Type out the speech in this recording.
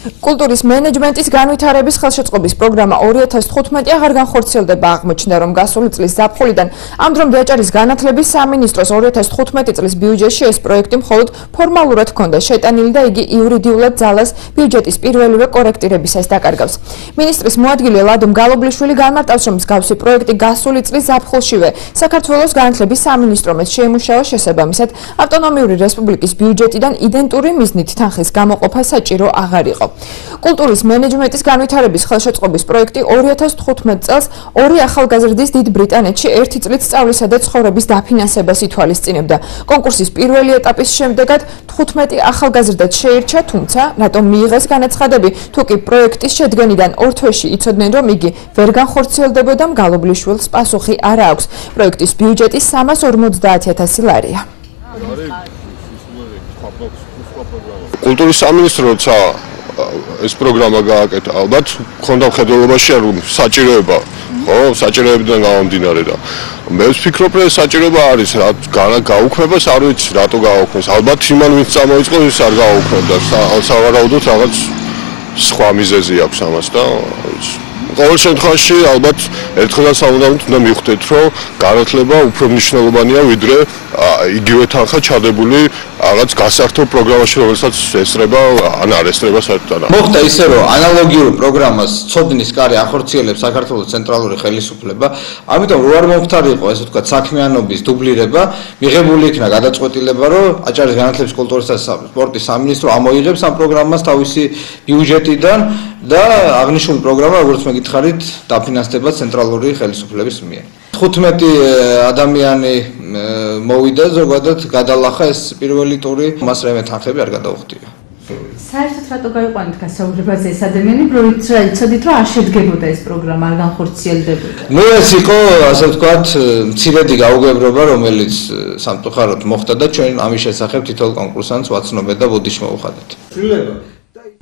კულტურის მენეჯმენტის განვითარების ხელშეწყობის პროგრამა 2015 აღარ განხორციელდება. აღმოჩნდა, რომ გასული წლის ზაფხულიდან ამ დრომდე აჭარის განათლების სამინისტროს 2015 წლის ბიუჯეტში ეს პროექტი მხოლოდ ფორმალურად ჰქონდა შეტანილი და იგი იურიდიულად ძალას ბიუჯეტის პირველივე კორექტირებისას დაკარგავს. მინისტრის მოადგილე ლადომ გალობლიშვილი განმარტავს, რომ მსგავსი პროექტი გასული წლის ზაფხულშივე საქართველოს განათლების სამინისტრომაც შეიმუშავა შესაბამისად ავტონომიური რესპუბლიკის ბიუჯეტიდან იდენტური მიზნით თანხის გამოყოფა საჭირო აღარ იყო. კულტურის მენეჯმენტის განვითარების ხელშეწყობის პროექტი 2015 წელს ორი ახალგაზრდის დიდ ბრიტანეთში ერთი წლით სწავლისა და ცხოვრების დაფინანსებას ითვალისწინებდა. კონკურსის პირველი ეტაპის შემდეგად 15 ახალგაზრდად შეირჩა, თუმცა რატომ მიიღეს განაცხადები, თუ კი პროექტის შედგენიდან ორ თვეში იცოდნენ, რომ იგი ვერ განხორციელდებოდა, გალობლიშვილს პასუხი არ აქვს. პროექტის ბიუჯეტი 350.000 ლარია. კულტურის სამინისტროცა ეს პროგრამა გააკეთა, ალბათ მქონდა მხედველობაში რომ საჭიროება, ხო, საჭიროებიდან გამომდინარე და მე ვფიქრობ, რომ საჭიროება არის, რა გაუქმებას არ ვიცი, რატო გაუქმეს. ალბათ იმან ვინც წამოიწყო, ის არ გაუქმებდა. სავარაუდოდ რაღაც სხვა მიზეზი აქვს ამას და ყოველ შემთხვევაში ალბათ ერთხელაც სამუდამოდ უნდა მივხვდეთ, რომ განათლება უფრო მნიშვნელოვანია, ვიდრე იგივე თანხა ჩადებული რაღაც გასართობ პროგრამაში, რომელსაც ესწრება, ან არ ესწრება საერთოდ. მოხდა ისე, რომ ანალოგიურ პროგრამას ცოდნის კარი ახორციელებს საქართველოს ცენტრალური ხელისუფლება, ამიტომ რო არ მომხდარიყო, ესე ვთქვათ, საქმიანობის დუბლირება, მიღებული იქნა გადაწყვეტილება, რომ აჭარის განათლების, კულტურის და სპორტის სამინისტრო ამოიღებს ამ პროგრამას თავისი ბიუჯეტიდან და აღნიშნული პროგრამა, როგორც მე გითხარით, დაფინანსდება ცენტრალური ხელისუფლების მიერ. 15 ადამიანი მოვიდა, ზოგადად გადალახა ეს პირველი ტური, მას რამე თანხები არ გადაუხდია. საერთოდ რატო გაიყვანეთ გასაუბრებაზე ეს ადამიანები, რომ იცოდით, რომ არ შედგებოდა ეს პროგრამა, არ განხორციელდებოდა? ნუ ეს იყო, ასე ვთქვათ, მცირედი გაუგებრობა, რომელიც სამწუხაროდ მოხდა და ჩვენ ამის შესახებ თითოეულ კონკურსანტს ვაცნობეთ და ბოდიში მოვუხადეთ.